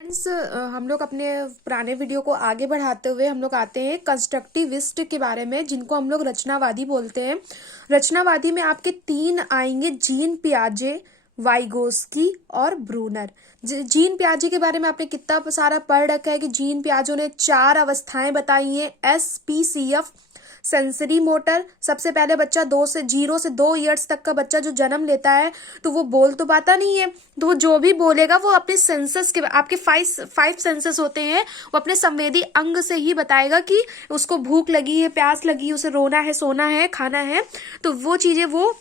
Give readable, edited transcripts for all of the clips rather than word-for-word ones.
Friends, हम लोग अपने पुराने वीडियो को आगे बढ़ाते हुए हम लोग आते हैं कंस्ट्रक्टिविस्ट के बारे में, जिनको हम लोग रचनावादी बोलते हैं। रचनावादी में आपके तीन आएंगे: जीन पियाजे, वाइगोस्की और ब्रूनर। जीन पियाजे के बारे में आपने कितना सारा पढ़ रखा है कि जीन पियाजो ने 4 अवस्थाएं बताई हैं। SPCF, sensory motor. सबसे पहले बच्चा 0 से 2 ईयर्स तक का बच्चा जो जन्म लेता है तो वो बोल तो पाता नहीं है, तो वो जो भी बोलेगा वो अपने सेंसस के, आपके फाइव सेंसस होते हैं, वो अपने संवेदी अंग से ही बताएगा कि उसको भूख लगी है, प्यास लगी, उसे रोना है, सोना है, खाना है। तो वो चीजें वो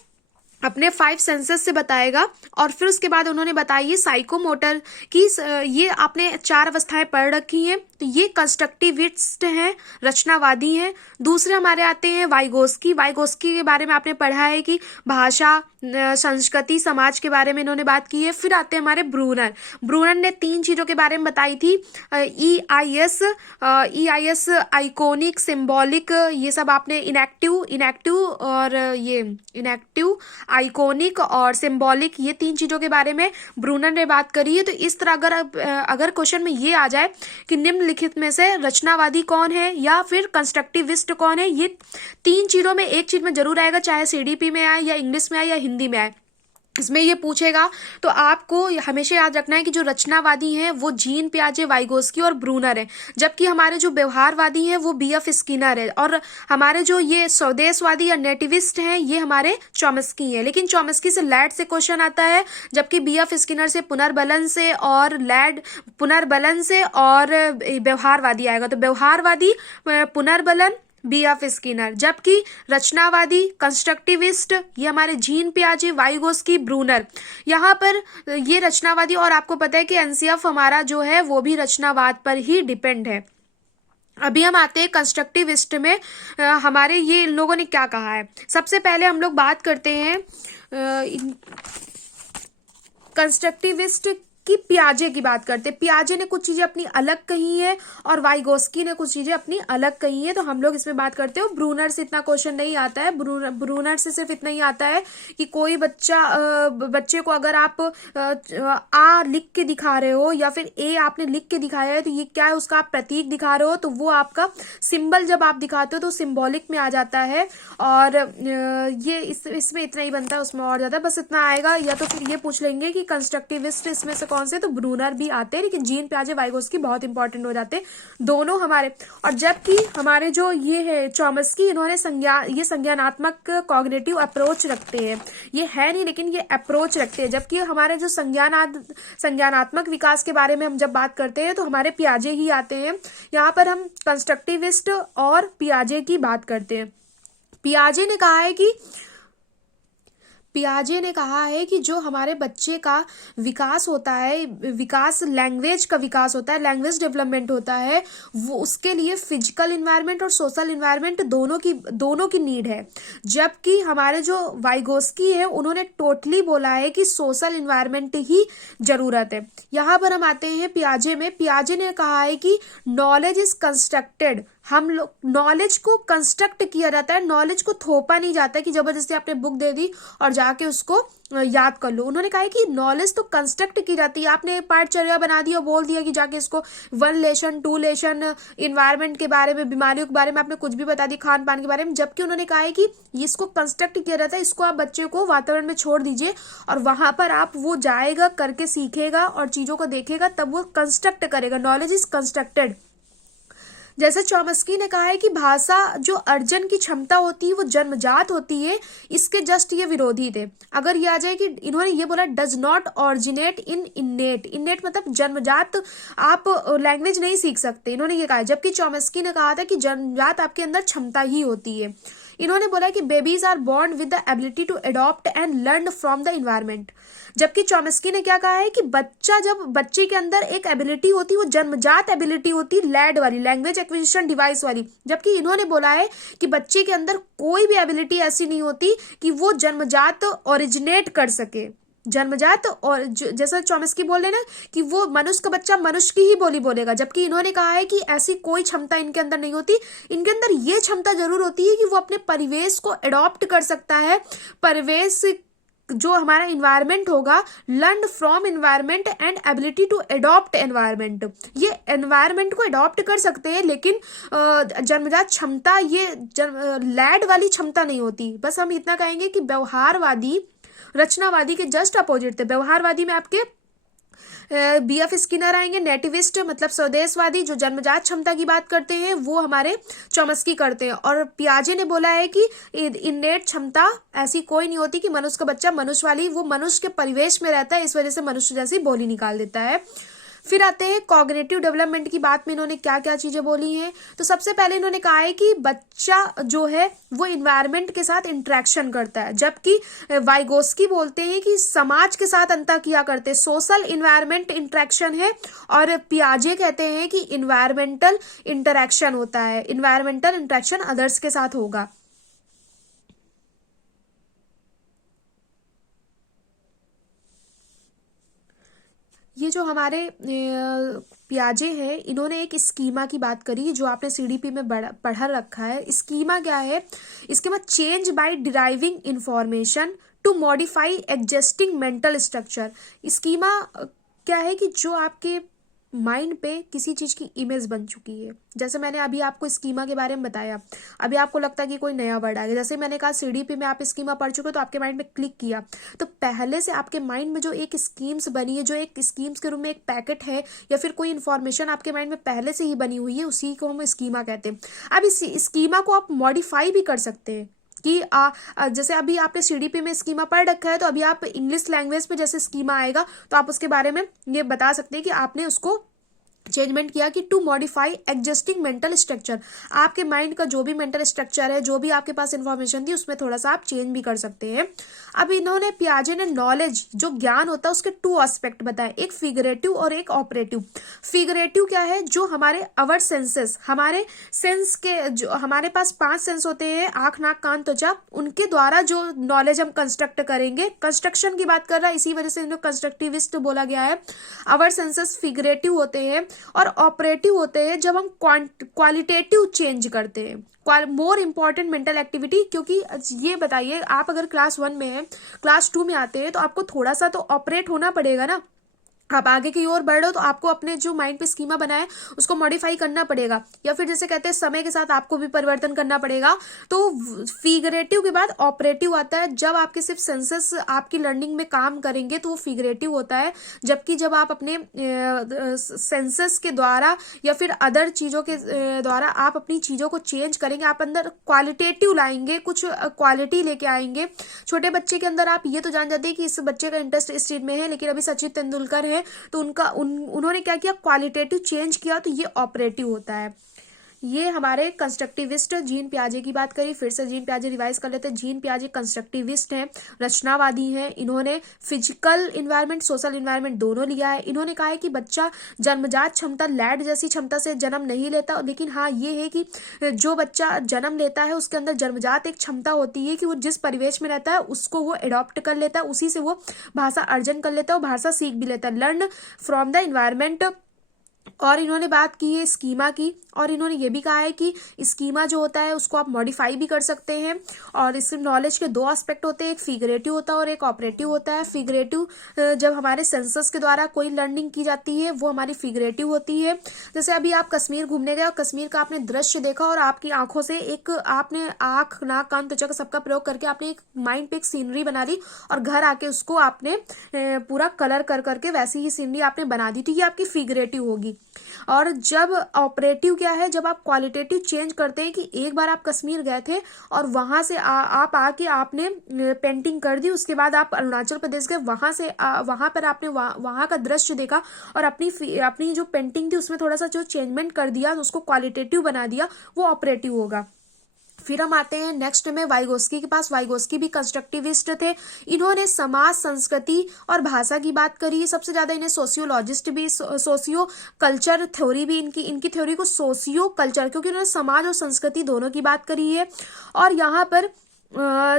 अपने 5 सेंसस से बताएगा। और फिर उसके बाद उन्होंने बताई है साइकोमोटर की। ये आपने 4 अवस्थाएं पढ़ रखी हैं, तो ये कंस्ट्रक्टिविस्ट हैं, रचनावादी हैं। दूसरे हमारे आते हैं वाइगोस्की। वाइगोस्की के बारे में आपने पढ़ा है कि भाषा, संस्कृति, समाज के बारे में इन्होंने बात की है। फिर आते हैं हमारे ब्रूनर। ब्रूनर ने 3 चीजों के बारे में बताई थी: EIS, आइकोनिक, सिंबॉलिक। ये सब आपने इनएक्टिव और ये इनएक्टिव, आइकोनिक और सिंबॉलिक, ये 3 चीजों के बारे में ब्रूनर ने बात करी है। तो इस तरह अगर क्वेश्चन में ये आ जाए कि निम्नलिखित में से रचनावादी कौन है या फिर कंस्ट्रक्टिविस्ट कौन है, ये 3 चीजों में एक चीज में जरूर आएगा, चाहे CDP में आए या इंग्लिश में आए या हिंदी में आए, इसमें ये पूछेगा। तो आपको हमेशा याद रखना है कि जो रचनावादी हैं वो जीन पियाजे, वाइगोस्की और ब्रूनर है, जबकि हमारे जो व्यवहारवादी हैं वो BF स्किनर है, और हमारे जो ये स्वदेशवादी या नेटिविस्ट हैं ये हमारे चॉम्स्की हैं। लेकिन चॉम्स्की से लैड से क्वेश्चन आता है, जबकि BF स्किनर से पुनर्बलन से और लैड पुनर्बलन से और व्यवहारवादी आएगा। तो व्यवहारवादी, पुनर्बलन, BF स्किनर, जबकि रचनावादी, कंस्ट्रक्टिविस्ट, ये हमारे जीन पियाजे, वाइगोस्की, ब्रूनर। यहाँ पर ये रचनावादी, और आपको पता है कि NCF हमारा जो है वो भी रचनावाद पर ही डिपेंड है। अभी हम आते हैं कंस्ट्रक्टिविस्ट में। हमारे ये इन लोगों ने क्या कहा है। सबसे पहले हम लोग बात करते हैं कंस्ट्रक्टिविस्ट की। पियाजे की बात करते हैं। पियाजे ने कुछ चीजें अपनी अलग कही है और वाइगोस्की ने कुछ चीजें अपनी अलग कही है, तो हम लोग इसमें बात करते हैं। ब्रूनर से इतना क्वेश्चन नहीं आता है। ब्रूनर से सिर्फ इतना ही आता है कि कोई बच्चे को अगर आप आ लिख के दिखा रहे हो या फिर ए आपने लिख के दिखाया है, तो ये क्या है, उसका आप प्रतीक दिखा रहे हो, तो वो आपका सिंबल जब आप दिखाते हो तो सिंबॉलिक में आ जाता है। और ये इसमें इतना ही बनता है, उसमें और ज्यादा बस इतना आएगा। या तो फिर ये पूछ लेंगे कि कंस्ट्रक्टिविस्ट इसमें से कौन से, तो ब्रूनर भी आते हैं, लेकिन जीन पियाजे, वाइगोस्की बहुत इंपॉर्टेंट हो जाते हैं दोनों हमारे। और जबकि हमारे जो ये है चॉम्स्की, इन्होंने संज्ञानात्मक कॉग्निटिव अप्रोच रखते हैं। ये है नहीं, लेकिन ये अप्रोच रखते हैं। जबकि हमारे जो संज्ञानात्मक विकास के बारे में हम जब बात करते हैं तो हमारे पियाजे ही आते हैं। यहाँ पर हम कंस्ट्रक्टिविस्ट और पियाजे की बात करते हैं। पियाजे ने कहा है कि जो हमारे बच्चे का विकास होता है, लैंग्वेज का विकास होता है, लैंग्वेज डेवलपमेंट होता है, वो उसके लिए फिजिकल इन्वायरमेंट और सोशल इन्वायरमेंट दोनों की नीड है। जबकि हमारे जो वाइगोस्की है उन्होंने टोटली बोला है कि सोशल इन्वायरमेंट ही जरूरत है। यहाँ पर हम आते हैं पियाजे में। पियाजे ने कहा है कि नॉलेज इज कंस्ट्रक्टेड। हम लोग नॉलेज को कंस्ट्रक्ट किया जाता है, नॉलेज को थोपा नहीं जाता कि जबरदस्ती आपने बुक दे दी और जाके उसको याद कर लो। उन्होंने कहा है कि नॉलेज तो कंस्ट्रक्ट की जाती है। आपने पाठचर्या बना दी और बोल दिया कि जाके इसको 1 लेसन 2 लेसन इन्वायरमेंट के बारे में, बीमारियों के बारे में आपने कुछ भी बता दी, खान पान के बारे में। जबकि उन्होंने कहा है कि इसको कंस्ट्रक्ट किया जाता है, इसको आप बच्चे को वातावरण में छोड़ दीजिए और वहां पर आप वो जाएगा, करके सीखेगा और चीजों को देखेगा, तब वो कंस्ट्रक्ट करेगा। Knowledge is constructed. जैसे चॉम्स्की ने कहा है कि भाषा जो अर्जन की क्षमता होती है वो जन्मजात होती है, इसके जस्ट ये विरोधी थे। अगर ये आ जाए कि इन्होंने ये बोला does not originate in innate. Innate मतलब जन्मजात, आप लैंग्वेज नहीं सीख सकते, इन्होंने ये कहा। जबकि चॉम्स्की ने कहा था कि जन्मजात आपके अंदर क्षमता ही होती है। इन्होंने बोला कि babies are born with the ability to adopt and learn from the environment. जबकि चॉम्स्की ने क्या कहा है कि बच्चे के अंदर एक एबिलिटी होती है, वो जन्मजात एबिलिटी होती है, लैड वाली, लैंग्वेज एक्विजिशन डिवाइस वाली। जबकि इन्होंने बोला है कि बच्चे के अंदर कोई भी एबिलिटी ऐसी नहीं होती कि वो जन्मजात ओरिजिनेट कर सके। जन्मजात, और जैसा चॉम्स्की बोल रहे ना कि वो मनुष्य का बच्चा मनुष्य की ही बोली बोलेगा, जबकि इन्होंने कहा है कि ऐसी कोई क्षमता इनके अंदर नहीं होती। इनके अंदर ये क्षमता जरूर होती है कि वो अपने परिवेश को अडॉप्ट कर सकता है, परिवेश जो हमारा इन्वायरमेंट होगा, learn from environment and ability to adopt environment. ये एनवायरमेंट को अडॉप्ट कर सकते हैं, लेकिन जन्मजात क्षमता ये लैड वाली क्षमता नहीं होती। बस हम इतना कहेंगे कि व्यवहारवादी रचनावादी के जस्ट अपोजिट थे। व्यवहारवादी में आपके BF स्किनर आएंगे। नेटिविस्ट मतलब स्वदेशवादी, जो जन्मजात क्षमता की बात करते हैं, वो हमारे चॉम्स्की करते हैं। और पियाजे ने बोला है कि इननेट क्षमता ऐसी कोई नहीं होती कि मनुष्य का बच्चा मनुष्य वाली, वो मनुष्य के परिवेश में रहता है, इस वजह से मनुष्य जैसी बोली निकाल देता है। फिर आते हैं कॉग्निटिव डेवलपमेंट की बात में इन्होंने क्या क्या चीजें बोली हैं। तो सबसे पहले इन्होंने कहा है कि बच्चा जो है वो इन्वायरमेंट के साथ इंटरेक्शन करता है, जबकि वाइगोस्की बोलते हैं कि समाज के साथ अंतर किया करते हैं, सोशल इन्वायरमेंट इंटरेक्शन है। और पियाजे कहते हैं कि इन्वायरमेंटल इंटरेक्शन होता है, इन्वायरमेंटल इंटरेक्शन अदर्स के साथ होगा। ये जो हमारे पियाजे हैं, इन्होंने एक स्कीमा की बात करी जो आपने CDP में पढ़ा रखा है। स्कीमा क्या है? इसके बाद change by deriving information to modify existing mental structure. Schema क्या है कि जो आपके माइंड पे किसी चीज की इमेज बन चुकी है। जैसे मैंने अभी आपको स्कीमा के बारे में बताया, अभी आपको लगता है कि कोई नया वर्ड आ गया। जैसे मैंने कहा CDP में आप स्कीमा पढ़ चुके हो, तो आपके माइंड में क्लिक किया, तो पहले से आपके माइंड में जो एक स्कीम्स बनी है, जो एक स्कीम्स के रूप में एक पैकेट है, या फिर कोई इन्फॉर्मेशन आपके माइंड में पहले से ही बनी हुई है, उसी को हम स्कीमा कहते हैं। अब इस स्कीमा को आप मॉडिफाई भी कर सकते हैं कि जैसे अभी आपने CDP में स्कीमा पढ़ रखा है, तो अभी आप इंग्लिश लैंग्वेज पे जैसे स्कीमा आएगा तो आप उसके बारे में ये बता सकते हैं कि आपने उसको चेंजमेंट किया कि to modify existing mental structure. आपके माइंड का जो भी मेंटल स्ट्रक्चर है, जो भी आपके पास इंफॉर्मेशन थी, उसमें थोड़ा सा आप चेंज भी कर सकते हैं। अब इन्होंने पियाजे ने नॉलेज जो ज्ञान होता है उसके 2 एस्पेक्ट बताए, एक फिगरेटिव और एक ऑपरेटिव। फिगरेटिव क्या है? जो हमारे अवर सेंसेस, हमारे सेंस के जो हमारे पास 5 सेंस होते हैं, आंख नाक कान त्वचा, उनके द्वारा जो नॉलेज हम कंस्ट्रक्ट करेंगे, कंस्ट्रक्शन की बात कर रहा है, इसी वजह से इन्हें कंस्ट्रक्टिविस्ट बोला गया है। अवर सेंसेस फिगरेटिव होते हैं और ऑपरेटिव होते हैं जब हम क्वालिटेटिव चेंज करते हैं, मोर इंपॉर्टेंट मेंटल एक्टिविटी। क्योंकि ये बताइए, आप अगर क्लास 1 में है, क्लास 2 में आते हैं, तो आपको थोड़ा सा तो ऑपरेट होना पड़ेगा ना। आप आगे की ओर बढ़ रहे हो तो आपको अपने जो माइंड पे स्कीमा बनाए उसको मॉडिफाई करना पड़ेगा, या फिर जैसे कहते हैं समय के साथ आपको भी परिवर्तन करना पड़ेगा। तो फिगरेटिव के बाद ऑपरेटिव आता है। जब आपके सिर्फ सेंसेस आपकी लर्निंग में काम करेंगे तो वो फिगरेटिव होता है, जबकि जब आप अपने सेंसेस के द्वारा या फिर अदर चीजों के द्वारा आप अपनी चीजों को चेंज करेंगे, आप अंदर क्वालिटेटिव लाएंगे, कुछ क्वालिटी लेके आएंगे। छोटे बच्चे के अंदर आप ये तो जान जाते हैं कि इस बच्चे का इंटरेस्ट इस चीज में है, लेकिन अभी सचिन तेंदुलकर है तो उन्होंने क्या किया? क्वालिटेटिव चेंज किया, तो ये ऑपरेटिव होता है। ये हमारे कंस्ट्रक्टिविस्ट जीन पियाजे की बात करी। फिर से जीन पियाजे रिवाइज कर लेते हैं। जीन पियाजे कंस्ट्रक्टिविस्ट हैं, रचनावादी हैं। इन्होंने फिजिकल इन्वायरमेंट, सोशल इन्वायरमेंट दोनों लिया है। इन्होंने कहा है कि बच्चा जन्मजात क्षमता, लैड जैसी क्षमता से जन्म नहीं लेता, लेकिन हाँ ये है कि जो बच्चा जन्म लेता है उसके अंदर जन्मजात एक क्षमता होती है कि वो जिस परिवेश में रहता है उसको वो एडॉप्ट कर लेता है, उसी से वो भाषा अर्जन कर लेता है, वो भाषा सीख भी लेता है, लर्न फ्रॉम द इन्वायरमेंट। और इन्होंने बात की है स्कीमा की, और इन्होंने ये भी कहा है कि स्कीमा जो होता है उसको आप मॉडिफाई भी कर सकते हैं। और इस नॉलेज के 2 एस्पेक्ट होते हैं, एक फिगरेटिव होता है और एक ऑपरेटिव होता है। फिगरेटिव जब हमारे सेंसस के द्वारा कोई लर्निंग की जाती है वो हमारी फिगरेटिव होती है। जैसे अभी आप कश्मीर घूमने गए और कश्मीर का आपने दृश्य देखा और आपकी आंखों से एक आपने आंख नाक कान त्वचा का सबका प्रयोग करके आपने एक माइंड पे एक सीनरी बना ली और घर आके उसको आपने पूरा कलर कर करके वैसी ही सीनरी आपने बना दी, तो ये आपकी फिगरेटिव होगी। और जब ऑपरेटिव क्या है? जब आप क्वालिटेटिव चेंज करते हैं कि एक बार आप कश्मीर गए थे और वहां से आप आके आपने पेंटिंग कर दी, उसके बाद आप अरुणाचल प्रदेश गए, वहां से वहां पर आपने वहां का दृश्य देखा और अपनी जो पेंटिंग थी उसमें थोड़ा सा जो चेंजमेंट कर दिया, उसको क्वालिटेटिव बना दिया, वो ऑपरेटिव होगा। फिर हम आते हैं नेक्स्ट में वाइगोस्की के पास। वाइगोस्की भी कंस्ट्रक्टिविस्ट थे। इन्होंने समाज, संस्कृति और भाषा की बात करी। सबसे ज्यादा इन्हें सोशियोलॉजिस्ट भी, सोशियो कल्चर थ्योरी भी, इनकी थ्योरी को सोशियो कल्चर, क्योंकि इन्होंने समाज और संस्कृति दोनों की बात करी है। और यहाँ पर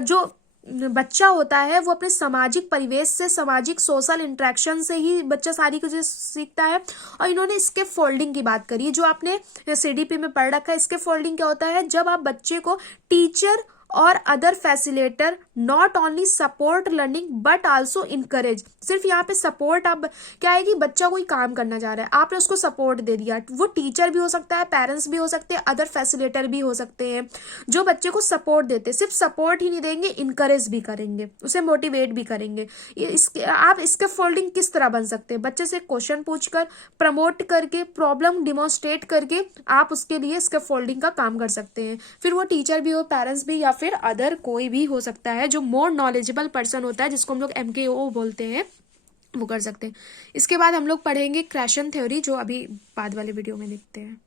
जो बच्चा होता है वो अपने सामाजिक परिवेश से, सामाजिक सोशल इंटरेक्शन से ही बच्चा सारी कुछ सीखता है। और इन्होंने स्केप फोल्डिंग की बात करी, जो आपने CDP में पढ़ रखा है। स्केप फोल्डिंग क्या होता है? जब आप बच्चे को टीचर और other facilitator not only support learning but also encourage. सिर्फ यहाँ पे सपोर्ट, अब क्या है कि बच्चा कोई काम करना चाह रहा है, आपने उसको सपोर्ट दे दिया, वो टीचर भी हो सकता है, पेरेंट्स भी हो सकते हैं, अदर फैसिलिटेटर भी हो सकते हैं जो बच्चे को सपोर्ट देते हैं। सिर्फ सपोर्ट ही नहीं देंगे, इनकरेज भी करेंगे, उसे मोटिवेट भी करेंगे। ये इसके आप इसके फोल्डिंग किस तरह बन सकते हैं, बच्चे से क्वेश्चन पूछकर, प्रमोट करके, प्रॉब्लम डिमॉन्स्ट्रेट करके आप उसके लिए इसके फोल्डिंग का काम कर सकते हैं। फिर वो टीचर भी हो, पेरेंट्स भी, या फिर अदर कोई भी हो सकता है जो मोर नॉलेजेबल पर्सन होता है, जिसको हम लोग MKO बोलते हैं, वो कर सकते हैं। इसके बाद हम लोग पढ़ेंगे क्रेशन थ्योरी, जो अभी बाद वाले वीडियो में देखते हैं।